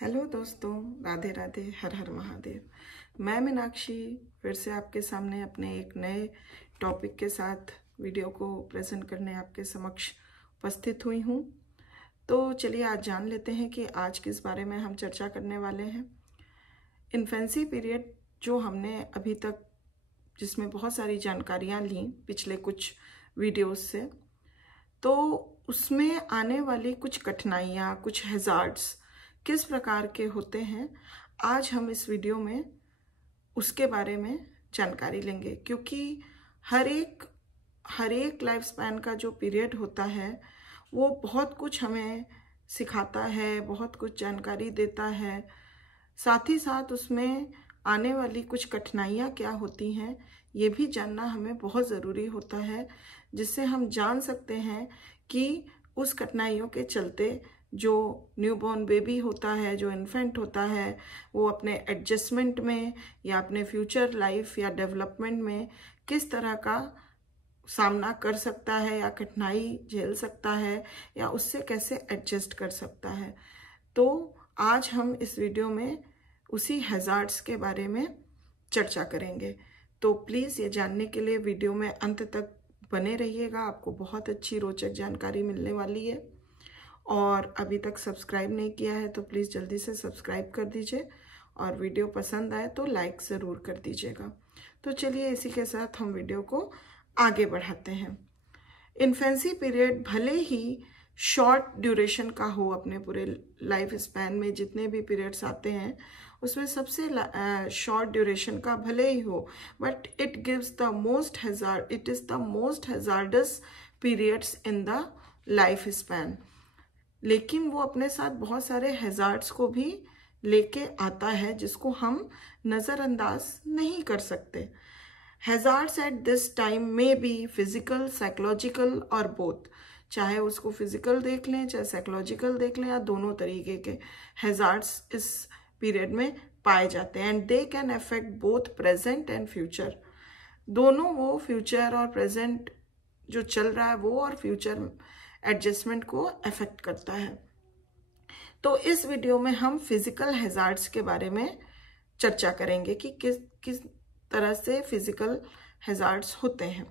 Hello दोस्तों, राधे राधे, हर हर महादेव। मैं मीनाक्षी फिर से आपके सामने अपने एक नए टॉपिक के साथ वीडियो को प्रेजेंट करने आपके समक्ष उपस्थित हुई हूँ। तो चलिए आज जान लेते हैं कि आज किस बारे में हम चर्चा करने वाले हैं। इन्फेंसी पीरियड जो हमने अभी तक जिसमें बहुत सारी जानकारियाँ ली पिछले कुछ वीडियोस से, तो उसमें आने वाली कुछ कठिनाइयाँ, कुछ हैजार्ड्स किस प्रकार के होते हैं, आज हम इस वीडियो में उसके बारे में जानकारी लेंगे। क्योंकि हर एक लाइफ स्पैन का जो पीरियड होता है वो बहुत कुछ हमें सिखाता है, बहुत कुछ जानकारी देता है। साथ ही साथ उसमें आने वाली कुछ कठिनाइयाँ क्या होती हैं ये भी जानना हमें बहुत ज़रूरी होता है, जिससे हम जान सकते हैं कि उस कठिनाइयों के चलते जो न्यूबॉर्न बेबी होता है, जो इन्फेंट होता है, वो अपने एडजस्टमेंट में या अपने फ्यूचर लाइफ या डेवलपमेंट में किस तरह का सामना कर सकता है या कठिनाई झेल सकता है या उससे कैसे एडजस्ट कर सकता है। तो आज हम इस वीडियो में उसी हैजार्ड्स के बारे में चर्चा करेंगे। तो प्लीज़ ये जानने के लिए वीडियो में अंत तक बने रहिएगा, आपको बहुत अच्छी रोचक जानकारी मिलने वाली है। और अभी तक सब्सक्राइब नहीं किया है तो प्लीज़ जल्दी से सब्सक्राइब कर दीजिए, और वीडियो पसंद आए तो लाइक ज़रूर कर दीजिएगा। तो चलिए इसी के साथ हम वीडियो को आगे बढ़ाते हैं। इन्फेंसी पीरियड भले ही शॉर्ट ड्यूरेशन का हो, अपने पूरे लाइफ स्पैन में जितने भी पीरियड्स आते हैं उसमें सबसे शॉर्ट ड्यूरेशन का भले ही हो, but it is the most hazards periods in the life span. लेकिन वो अपने साथ बहुत सारे हैजार्ड्स को भी लेके आता है जिसको हम नज़रअंदाज नहीं कर सकते। हैजार्ड्स एट दिस टाइम में बी फिजिकल, साइकोलॉजिकल और बोथ। चाहे उसको फिजिकल देख लें, चाहे साइकोलॉजिकल देख लें, या दोनों तरीके के हैजार्ड्स इस पीरियड में पाए जाते हैं। And they can affect both present and future. दोनों, वो फ्यूचर और प्रेजेंट जो चल रहा है वो और फ्यूचर एडजस्टमेंट को अफेक्ट करता है। तो इस वीडियो में हम फिजिकल हैजार्ड्स के बारे में चर्चा करेंगे कि किस तरह से फिजिकल हैजार्ड्स होते हैं।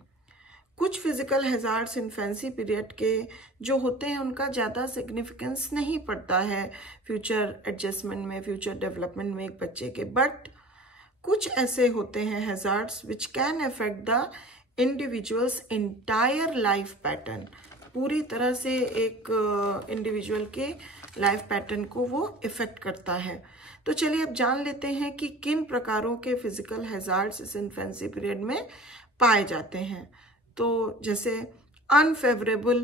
कुछ फिजिकल हैजार्ड्स इन्फेंसी पीरियड के जो होते हैं उनका ज़्यादा सिग्निफिकेंस नहीं पड़ता है फ्यूचर एडजस्टमेंट में, फ्यूचर डेवलपमेंट में एक बच्चे के। बट कुछ ऐसे होते हैं hazards which can affect the individuals entire life pattern. पूरी तरह से एक इंडिविजुअल के लाइफ पैटर्न को वो इफेक्ट करता है। तो चलिए अब जान लेते हैं कि किन प्रकारों के फिजिकल हैजार्ड्स इस इन्फेंसी पीरियड में पाए जाते हैं। तो जैसे unfavourable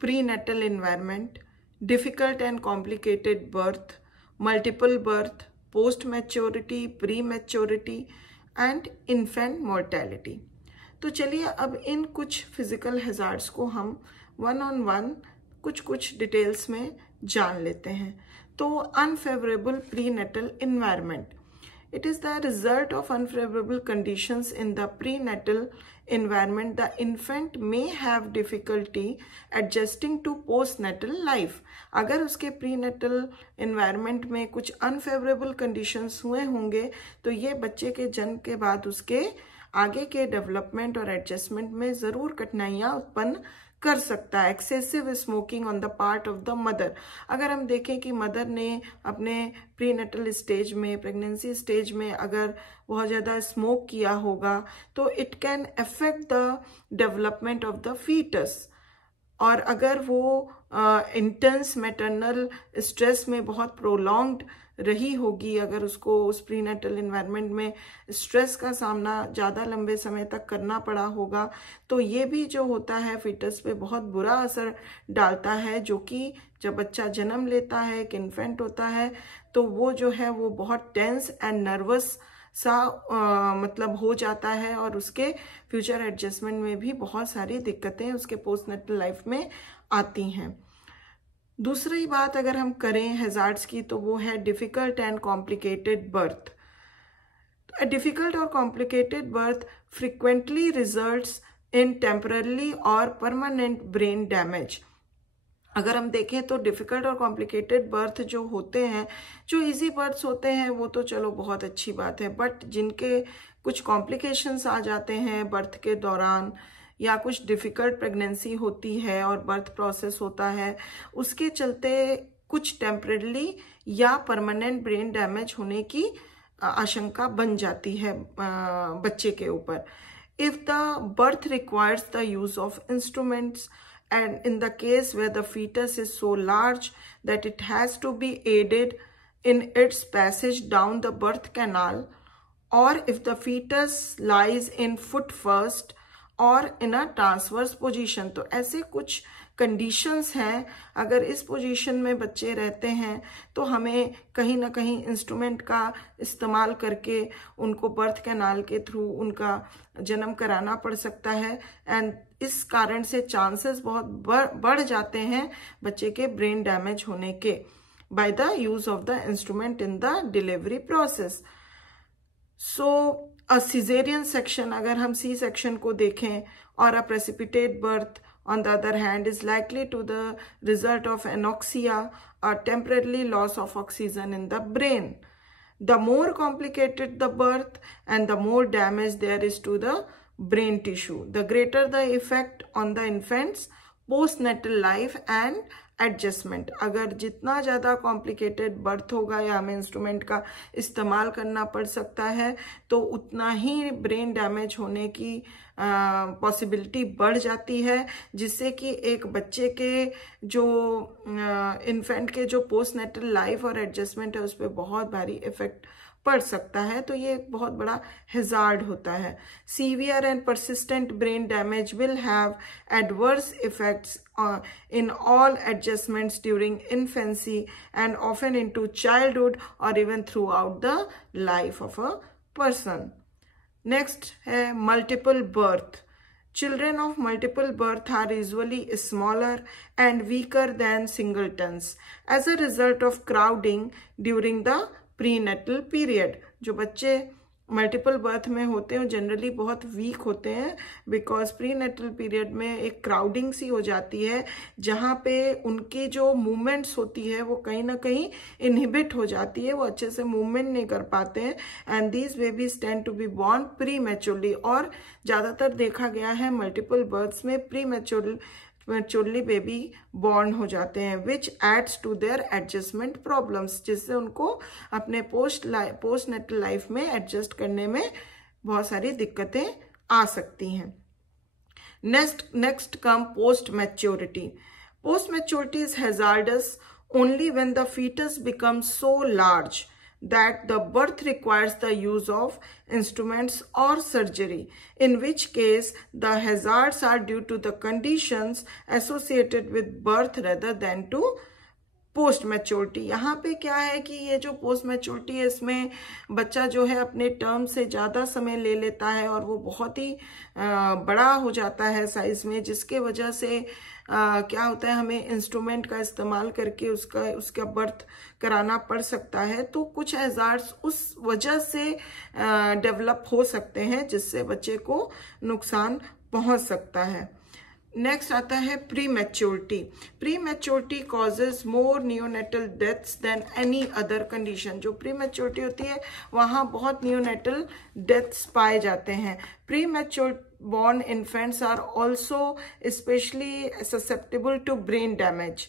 prenatal environment, difficult and complicated birth, multiple birth, post maturity, pre maturity and infant mortality. तो चलिए अब इन कुछ फिजिकल हैजार्ड्स को हम वन ऑन वन कुछ डिटेल्स में जान लेते हैं। तो unfavourable prenatal environment, it is the result of unfavorable conditions in the prenatal environment. The infant may have difficulty adjusting to postnatal life. अगर उसके prenatal environment में कुछ unfavorable conditions हुए होंगे तो ये बच्चे के जन्म के बाद उसके आगे के डेवलपमेंट और एडजस्टमेंट में ज़रूर कठिनाइयाँ उत्पन्न कर सकता है। Excessive smoking on the part of the mother, अगर हम देखें कि मदर ने अपने प्रीनेटल स्टेज में, प्रेगनेंसी स्टेज में अगर बहुत ज़्यादा स्मोक किया होगा तो it can affect the development of the foetus. और अगर वो इंटेंस मैटरनल स्ट्रेस में बहुत प्रोलॉन्ग्ड रही होगी, अगर उसको उस प्रीनेटल एनवायरनमेंट में स्ट्रेस का सामना ज़्यादा लंबे समय तक करना पड़ा होगा, तो ये भी जो होता है फीटस पे बहुत बुरा असर डालता है। जो कि जब बच्चा जन्म लेता है, एक इन्फेंट होता है, तो वो जो है वो बहुत टेंस एंड नर्वस सा मतलब हो जाता है, और उसके फ्यूचर एडजस्टमेंट में भी बहुत सारी दिक्कतें उसके पोस्टनेटल लाइफ में आती हैं। दूसरी बात अगर हम करें हैजार्ड्स की, तो वो है difficult and complicated birth. Difficult और complicated birth frequently results in temporary और परमानेंट ब्रेन डैमेज। अगर हम देखें तो डिफ़िकल्ट और कॉम्प्लिकेटेड बर्थ जो होते हैं, जो इजी बर्थ्स होते हैं वो तो चलो बहुत अच्छी बात है, बट जिनके कुछ कॉम्प्लिकेशंस आ जाते हैं बर्थ के दौरान, या कुछ डिफ़िकल्ट प्रेगनेंसी होती है और बर्थ प्रोसेस होता है, उसके चलते कुछ टेम्परेरी या परमानेंट ब्रेन डैमेज होने की आशंका बन जाती है बच्चे के ऊपर। If the birth requires the use of instruments and in the case where the fetus is so large that it has to be aided in its passage down the birth canal, or if the fetus lies in foot first or in a transverse position, तो ऐसे कुछ conditions हैं। अगर इस position में बच्चे रहते हैं तो हमें कहीं ना कहीं इंस्ट्रूमेंट का इस्तेमाल करके उनको बर्थ कैनाल के थ्रू उनका जन्म कराना पड़ सकता है, एंड इस कारण से चांसेस बहुत बढ़ जाते हैं बच्चे के ब्रेन डैमेज होने के by the use of the instrument in the delivery process. So a caesarean section, अगर हम सी सेक्शन को देखें, और a precipitate birth on the other hand is likely to the result of anoxia, or temporary loss of oxygen in the brain. The more complicated the birth and the more damage there is to the brain tissue, the greater the effect on the infant's postnatal life and adjustment. अगर जितना ज़्यादा complicated birth होगा या हमें instrument का इस्तेमाल करना पड़ सकता है तो उतना ही ब्रेन डैमेज होने की पॉसिबिलिटी बढ़ जाती है, जिससे कि एक बच्चे के जो इन्फेंट के जो पोस्टनेटल लाइफ और एडजस्टमेंट है उस पर बहुत भारी इफेक्ट पड़ सकता है। तो ये एक बहुत बड़ा हैजार्ड होता है। Severe and persistent brain damage will have adverse effects in all adjustments during infancy and often into childhood or even throughout the life of a person. Next है multiple birth. Children of multiple birth are usually smaller and weaker than singletons as a result of crowding during the prenatal period. जो बच्चे multiple birth में होते हैं generally बहुत week होते हैं, because pre natal period में एक क्राउडिंग सी हो जाती है जहाँ पे उनकी जो मूवमेंट्स होती है वो कहीं ना कहीं इनहिबिट हो जाती है, वो अच्छे से मूवमेंट नहीं कर पाते हैं, and these babies tend to be born prematurely. और ज़्यादातर देखा गया है मल्टीपल बर्थ्स में प्री मैच्योरली बेबी बॉर्न हो जाते हैं, which adds to their adjustment problems, जिससे उनको अपने पोस्ट नेटल लाइफ में एडजस्ट करने में बहुत सारी दिक्कतें आ सकती हैं। Next come post maturity. Post maturity is hazardous only when the fetus becomes so large that the birth requires the use of instruments or surgery, in which case the hazards are due to the conditions associated with birth rather than to post maturity. यहाँ पे क्या है कि ये जो post maturity है इसमें बच्चा जो है अपने टर्म से ज़्यादा समय ले लेता है और वो बहुत ही बड़ा हो जाता है साइज में, जिसके वजह से क्या होता है हमें इंस्ट्रूमेंट का इस्तेमाल करके उसका बर्थ कराना पड़ सकता है। तो कुछ हैजार्ड्स उस वजह से डेवलप हो सकते हैं जिससे बच्चे को नुकसान पहुंच सकता है। नेक्स्ट आता है prematurity. Prematurity causes more neonatal deaths than any other condition. जो प्री मैच्योरिटी होती है वहाँ बहुत नियोनेटल डेथ्स पाए जाते हैं। Premature born infants are also especially susceptible to brain damage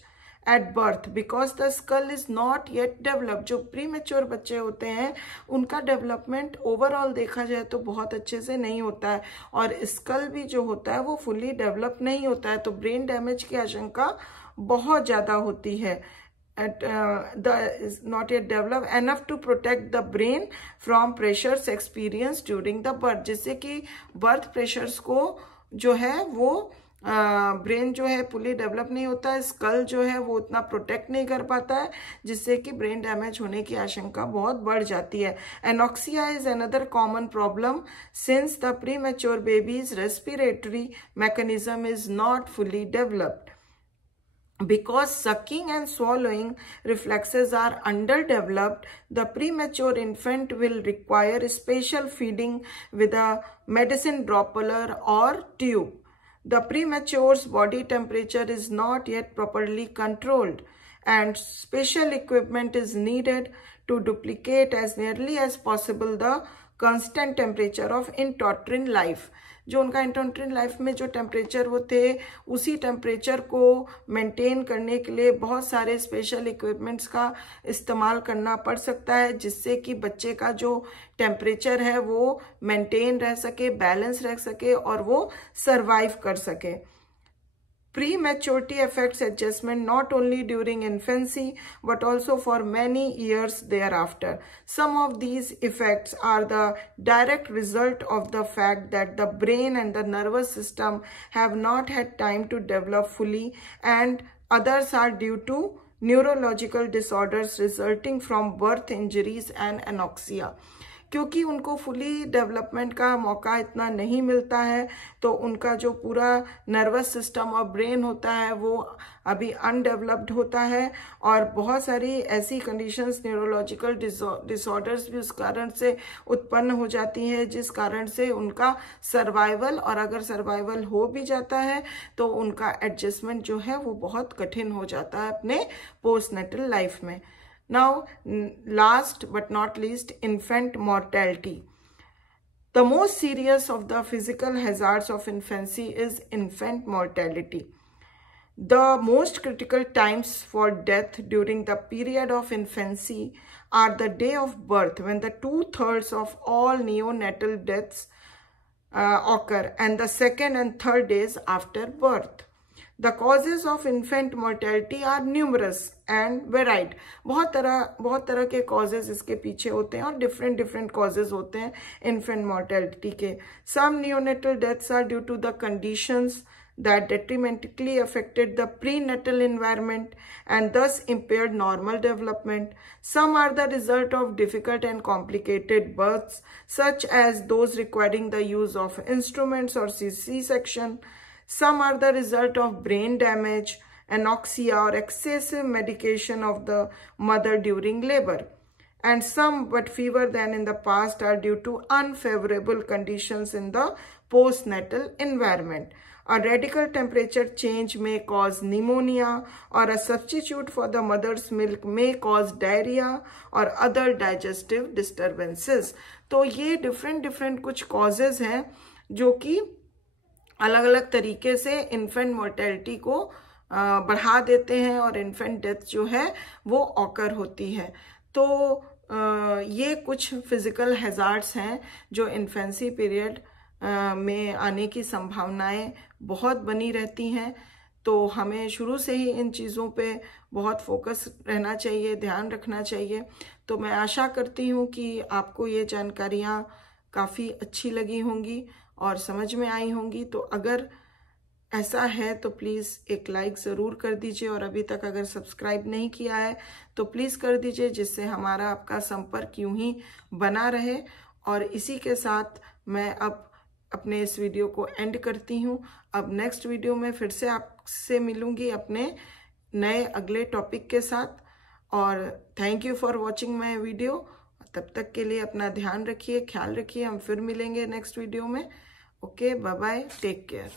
at birth because the skull is not yet developed। जो premature बच्चे होते हैं उनका डेवलपमेंट ओवरऑल देखा जाए तो बहुत अच्छे से नहीं होता है और स्कल भी जो होता है वो फुली डेवलप नहीं होता है, तो ब्रेन डैमेज की आशंका बहुत ज़्यादा होती है। is not yet developed enough to protect the brain from pressures experienced during the birth, जिससे कि बर्थ प्रेशर्स को जो है वो ब्रेन जो है फुली डेवलप नहीं होता है, स्कल जो है वो उतना प्रोटेक्ट नहीं कर पाता है, जिससे कि ब्रेन डैमेज होने की आशंका बहुत बढ़ जाती है। Anoxia is another common problem since the pre mature babies respiratory mechanism is not fully developed. Because sucking and swallowing reflexes are underdeveloped, the premature infant will require special feeding with a medicine dropper or tube. The premature's body temperature is not yet properly controlled, and special equipment is needed to duplicate as nearly as possible the constant temperature of intrauterine life. जो उनका इंट्राउटरीन life में जो temperature वो थे, उसी temperature को maintain करने के लिए बहुत सारे स्पेशल इक्विपमेंट्स का इस्तेमाल करना पड़ सकता है, जिससे कि बच्चे का जो टेम्परेचर है वो मेंटेन रह सके, बैलेंस रह सके और वो सरवाइव कर सके. Prematurity affects adjustment not only during infancy but also for many years thereafter. Some of these effects are the direct result of the fact that the brain and the nervous system have not had time to develop fully, and others are due to neurological disorders resulting from birth injuries and anoxia. क्योंकि उनको fully development का मौका इतना नहीं मिलता है, तो उनका जो पूरा नर्वस सिस्टम और ब्रेन होता है वो अभी अनडेवलप्ड होता है, और बहुत सारी ऐसी कंडीशंस, न्यूरोलॉजिकल डिसऑर्डर्स भी उस कारण से उत्पन्न हो जाती हैं, जिस कारण से उनका सर्वाइवल, और अगर सर्वाइवल हो भी जाता है तो उनका एडजस्टमेंट जो है वो बहुत कठिन हो जाता है अपने पोस्टनेटल लाइफ में. Now, last but not least, infant mortality. The most serious of the physical hazards of infancy is infant mortality. The most critical times for death during the period of infancy are the day of birth, when the 2/3 of all neonatal deaths occur, and the second and third days after birth. The causes of infant mortality are numerous and varied. बहुत तरह के causes इसके पीछे होते हैं, और different causes होते हैं infant mortality के. Some neonatal deaths are due to the conditions that detrimentally affected the prenatal environment and thus impaired normal development. Some are the result of difficult and complicated births, such as those requiring the use of instruments or C-section. Some are the result of brain damage, anoxia, or excessive medication of the mother during labor. And some, but fewer than in the past, are due to unfavorable conditions in the postnatal environment. A radical temperature change may cause pneumonia, or a substitute for the mother's milk may cause diarrhea or other digestive disturbances. तो ये different कुछ causes हैं जो कि अलग अलग तरीके से इन्फेंट मोर्टेलिटी को बढ़ा देते हैं, और इन्फेंट डेथ जो है वो ऑकर होती है. तो ये कुछ फिजिकल हैजार्ड्स हैं जो इन्फेंसी पीरियड में आने की संभावनाएं बहुत बनी रहती हैं. तो हमें शुरू से ही इन चीज़ों पे बहुत फोकस रहना चाहिए, ध्यान रखना चाहिए. तो मैं आशा करती हूँ कि आपको ये जानकारियाँ काफ़ी अच्छी लगी होंगी और समझ में आई होंगी. तो अगर ऐसा है तो प्लीज़ एक लाइक ज़रूर कर दीजिए, और अभी तक अगर सब्सक्राइब नहीं किया है तो प्लीज़ कर दीजिए, जिससे हमारा आपका संपर्क यूं ही बना रहे. और इसी के साथ मैं अब अपने इस वीडियो को एंड करती हूं. अब नेक्स्ट वीडियो में फिर से आपसे मिलूंगी अपने नए अगले टॉपिक के साथ. और thank you for watching my video. तब तक के लिए अपना ध्यान रखिए, ख्याल रखिए. हम फिर मिलेंगे नेक्स्ट वीडियो में. Okay, bye bye, take care.